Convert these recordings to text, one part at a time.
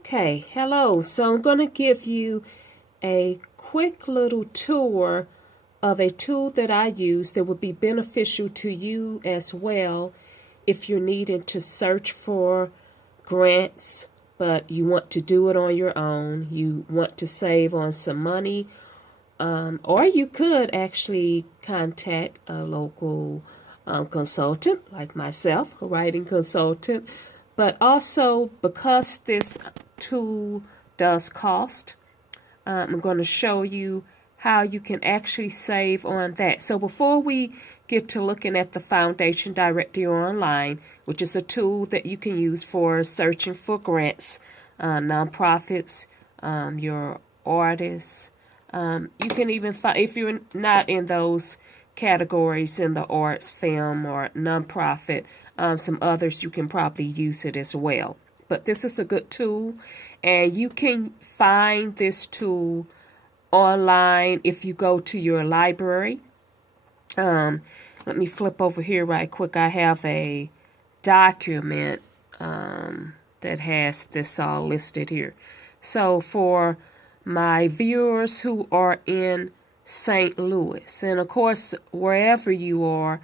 Okay, hello. So I'm going to give you a quick little tour of a tool that I use that would be beneficial to you as well if you're needing to search for grants, but you want to do it on your own. You want to save on some money, or you could actually contact a local consultant like myself, a writing consultant. But also, because this tool does cost, I'm going to show you how you can actually save on that. So before we get to looking at the Foundation Directory Online, which is a tool that you can use for searching for grants, nonprofits, your artists, you can even find, if you're not in those categories in the arts, film, or nonprofit, some others you can probably use it as well. But this is a good tool, and you can find this tool online if you go to your library. Let me flip over here right quick. I have a document that has this all listed here. So for my viewers who are in St. Louis, and of course wherever you are,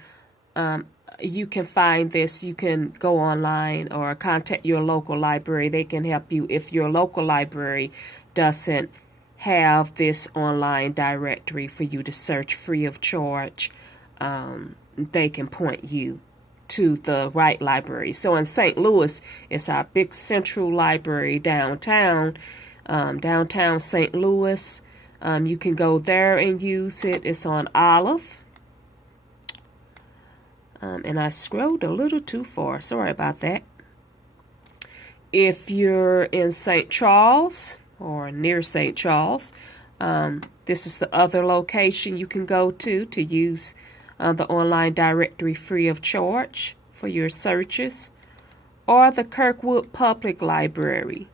you can find this. You can go online or contact your local library. They can help you if your local library doesn't have this online directory for you to search free of charge. They can point you to the right library. So in St. Louis, it's our big central library downtown, downtown St. Louis. You can go there and use it. It's on Olive. And I scrolled a little too far. Sorry about that. If you're in St. Charles or near St. Charles, this is the other location you can go to use the online directory free of charge for your searches, or the Kirkwood Public Library.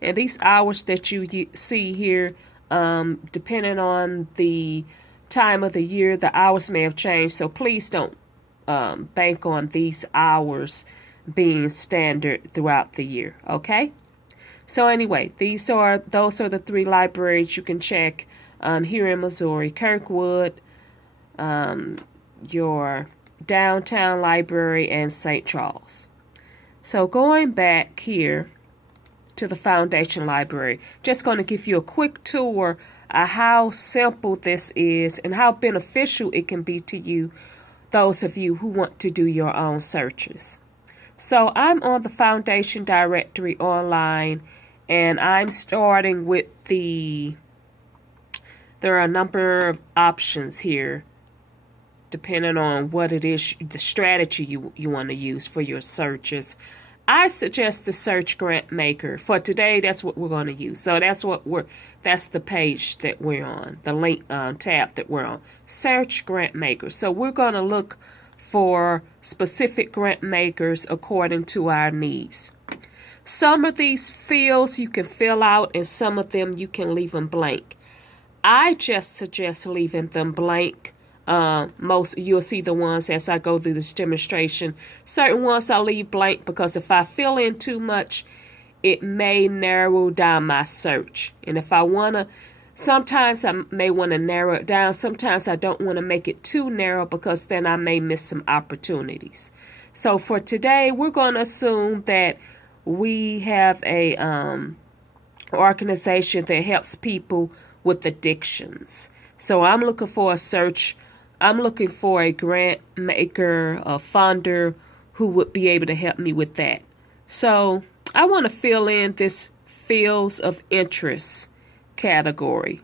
And these hours that you see here, depending on the time of the year, the hours may have changed, so please don't bank on these hours being standard throughout the year. Okay, so anyway, those are the three libraries you can check here in Missouri: Kirkwood, your downtown library, and St. Charles. So going back here to the Foundation Library, just going to give you a quick tour of how simple this is and how beneficial it can be to you, those of you who want to do your own searches. So I'm on the Foundation Directory Online, and I'm starting with there are a number of options here depending on what it is, the strategy you want to use for your searches. I suggest the Search Grantmaker. For today, that's what we're going to use. So that's the page that we're on, the link tab that we're on. Search Grantmaker. So we're going to look for specific grant makers according to our needs. Some of these fields you can fill out, and some of them you can leave them blank. I just suggest leaving them blank. You'll see the ones as I go through this demonstration. Certain ones I'll leave blank because if I fill in too much, it may narrow down my search. And if I sometimes I may want to narrow it down. Sometimes I don't want to make it too narrow because then I may miss some opportunities. So for today, we're going to assume that we have a organization that helps people with addictions. So I'm looking for a grant maker, a funder who would be able to help me with that. So I want to fill in this fields of interest category.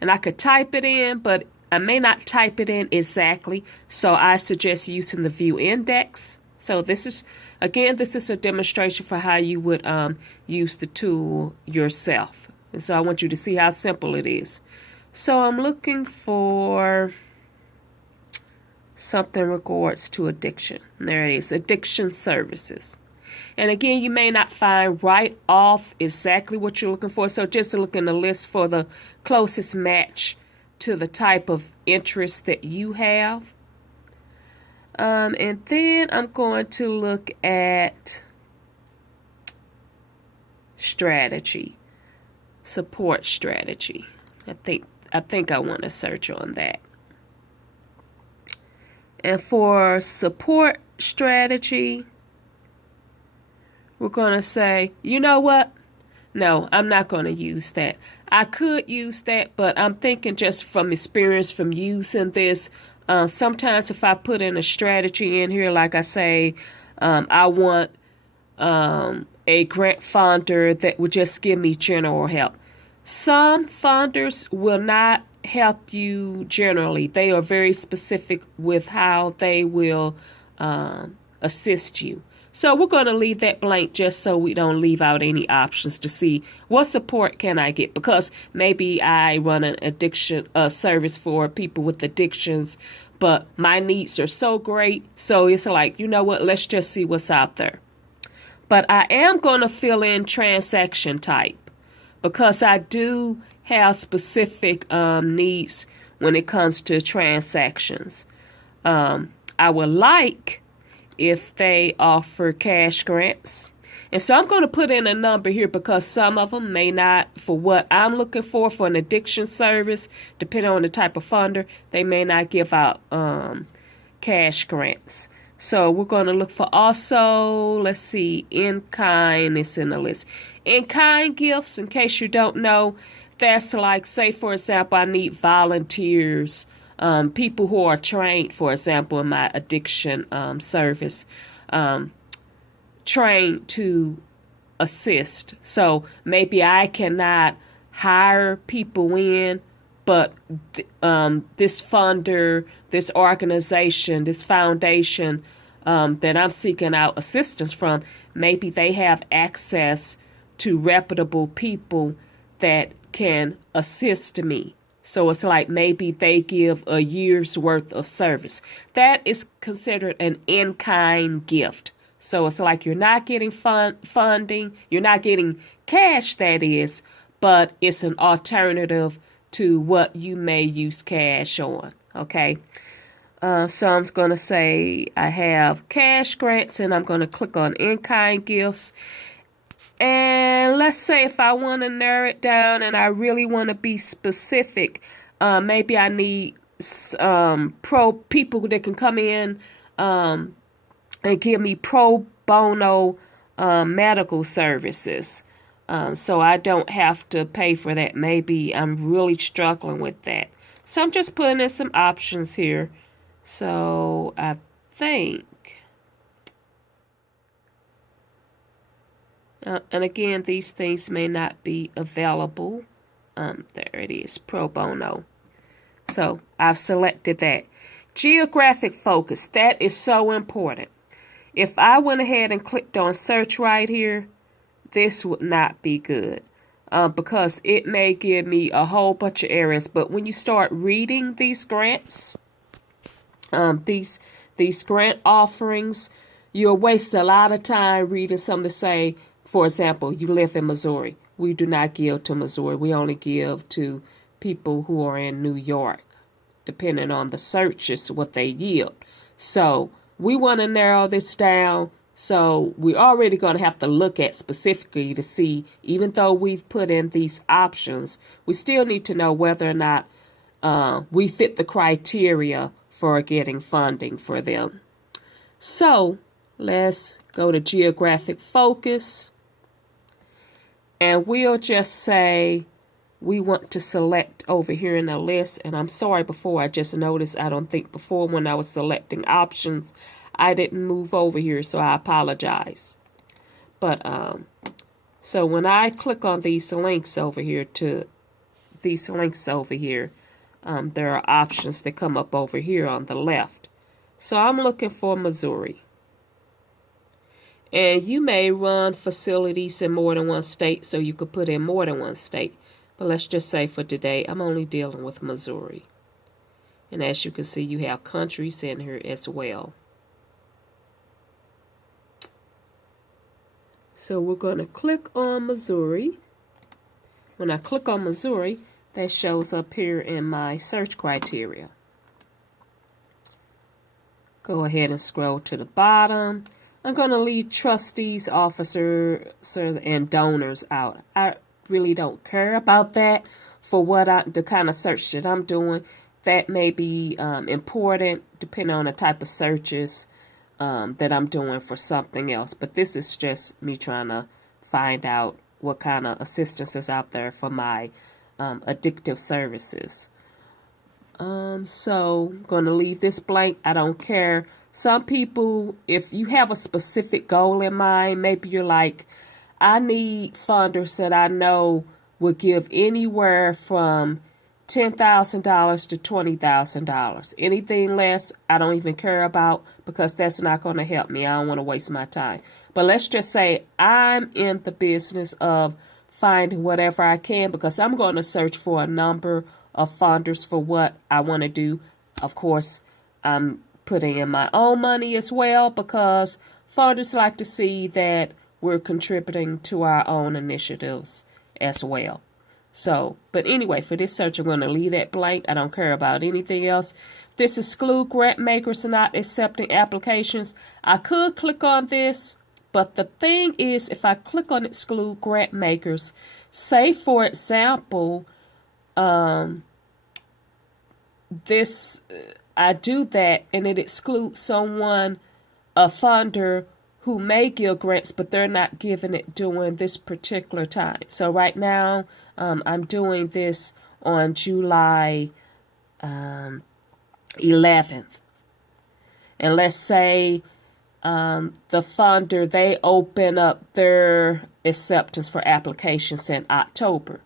And I could type it in, but I may not type it in exactly. So I suggest using the view index. So this is a demonstration for how you would use the tool yourself. And so I want you to see how simple it is. So I'm looking for something in regards to addiction. There it is, addiction services. And again, you may not find right off exactly what you're looking for. So just look in the list for the closest match to the type of interest that you have. And then I'm going to look at strategy. Support strategy. I think I want to search on that. And for support strategy, we're going to say, you know what? No, I'm not going to use that. I could use that, but I'm thinking just from experience from using this, sometimes if I put in a strategy in here, like I say, I want a grant funder that would just give me general help. Some funders will not help you generally. They are very specific with how they will assist you. So we're going to leave that blank just so we don't leave out any options to see what support can I get, because maybe I run an addiction service for people with addictions, but my needs are so great. So it's like, you know what, let's just see what's out there. But I am going to fill in transaction type because I do have specific needs when it comes to transactions. I would like if they offer cash grants. And so I'm going to put in a number here because some of them may not, for what I'm looking for an addiction service, depending on the type of funder, they may not give out cash grants. So we're going to look for also, let's see, in-kind is in the list. In-kind gifts, in case you don't know, that's like, say, for example, I need volunteers, people who are trained, for example, in my addiction service, trained to assist. So maybe I cannot hire people in, but this funder, this organization, this foundation that I'm seeking out assistance from, maybe they have access to reputable people that can assist me. So it's like maybe they give a year's worth of service. That is considered an in-kind gift. So it's like you're not getting funding, you're not getting cash, that is, but it's an alternative to what you may use cash on. Okay. So I'm going to say I have cash grants, and I'm going to click on in-kind gifts. And let's say if I want to narrow it down and I really want to be specific, maybe I need people that can come in and give me pro bono medical services. So I don't have to pay for that. Maybe I'm really struggling with that. So I'm just putting in some options here. So I think, and again, these things may not be available. There it is, pro bono. So I've selected that. Geographic focus, that is so important. If I went ahead and clicked on search right here, this would not be good because it may give me a whole bunch of areas. But when you start reading these grants, these grant offerings, you'll waste a lot of time reading something to say, for example, you live in Missouri. We do not give to Missouri. We only give to people who are in New York, depending on the searches, what they yield. So we want to narrow this down. So we're already going to have to look at specifically to see, even though we've put in these options, we still need to know whether or not we fit the criteria for getting funding for them. So let's go to Geographic Focus. And we'll just say we want to select over here in the list. And I'm sorry, before I just noticed, I don't think before when I was selecting options, I didn't move over here, so I apologize. But so when I click on these links over here there are options that come up over here on the left. So I'm looking for Missouri. And you may run facilities in more than one state, so you could put in more than one state. But let's just say for today, I'm only dealing with Missouri. And as you can see, you have countries in here as well. So we're going to click on Missouri. When I click on Missouri, that shows up here in my search criteria. Go ahead and scroll to the bottom. I'm going to leave trustees, officers, and donors out. I really don't care about that for the kind of search that I'm doing. That may be important depending on the type of searches that I'm doing for something else. But this is just me trying to find out what kind of assistance is out there for my addictive services. So I'm going to leave this blank. I don't care. Some people, if you have a specific goal in mind, maybe you're like, I need funders that I know will give anywhere from $10,000 to $20,000. Anything less, I don't even care about, because that's not going to help me. I don't want to waste my time. But let's just say I'm in the business of finding whatever I can, because I'm going to search for a number of funders for what I want to do. Of course, I'm putting in my own money as well, because funders like to see that we're contributing to our own initiatives as well. So, but anyway, for this search, I'm going to leave that blank. I don't care about anything else. This exclude grant makers not accepting applications. I could click on this, but the thing is, if I click on exclude grant makers, say for example, I do that and it excludes someone, a funder who may give grants, but they're not giving it during this particular time. So right now, I'm doing this on July 11th. And let's say the funder, they open up their acceptance for applications in October.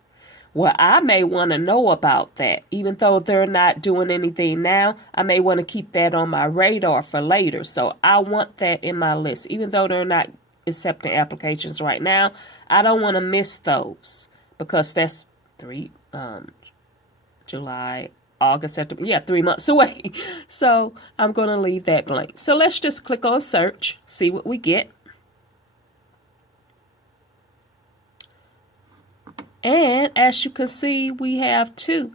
Well, I may want to know about that. Even though they're not doing anything now, I may want to keep that on my radar for later. So I want that in my list. Even though they're not accepting applications right now, I don't want to miss those, because that's July, August, September, 3 months away. So I'm going to leave that blank. So let's just click on search, see what we get. And as you can see, we have 2.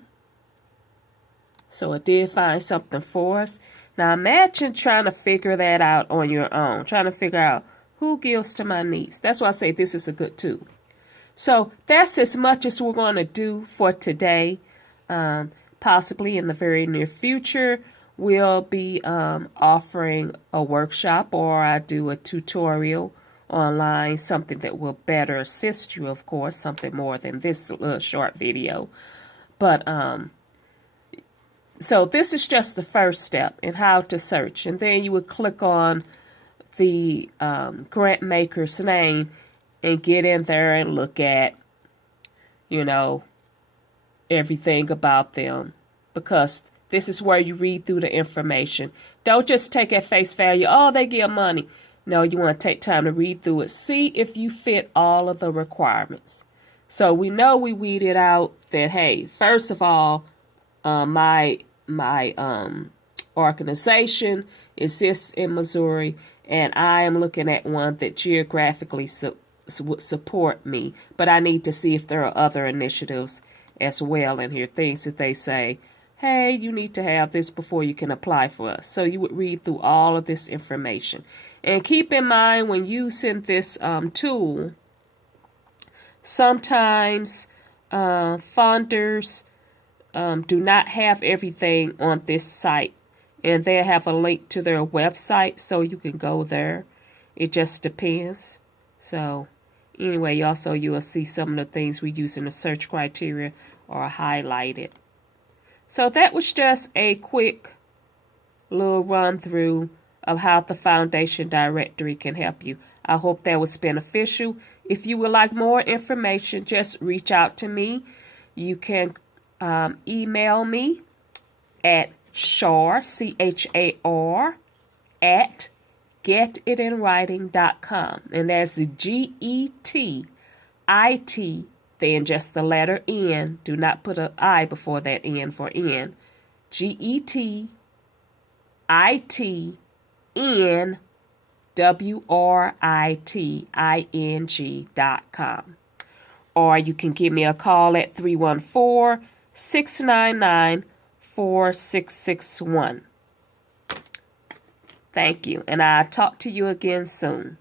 So it did find something for us. Now imagine trying to figure that out on your own. Trying to figure out who gives to my niece. That's why I say this is a good tool. So that's as much as we're going to do for today. Possibly in the very near future, we'll be offering a workshop, or I do a tutorial online, something that will better assist you, of course, something more than this short video. But so this is just the first step in how to search, and then you would click on the Grantmakers Name and get in there and look at, everything about them, because this is where you read through the information. Don't just take at face value, oh, they give money. No, you want to take time to read through it. See if you fit all of the requirements. So we know we weeded out that, hey, first of all, my organization exists in Missouri, and I am looking at one that geographically would support me. But I need to see if there are other initiatives as well in here, things that they say, hey, you need to have this before you can apply for us. So you would read through all of this information. And keep in mind, when using this tool, sometimes funders do not have everything on this site, and they have a link to their website, so you can go there. It just depends. So anyway, also you will see some of the things we use in the search criteria are highlighted. So that was just a quick little run through of how the Foundation Directory can help you. I hope that was beneficial. If you would like more information, just reach out to me. You can email me at char, C-H-A-R, at getitinwriting.com. And that's G-E-T-I-T, then just the letter N. Do not put an I before that N for N. GETINWRITING.com. Or you can give me a call at 314-699-4661. Thank you, and I'll talk to you again soon.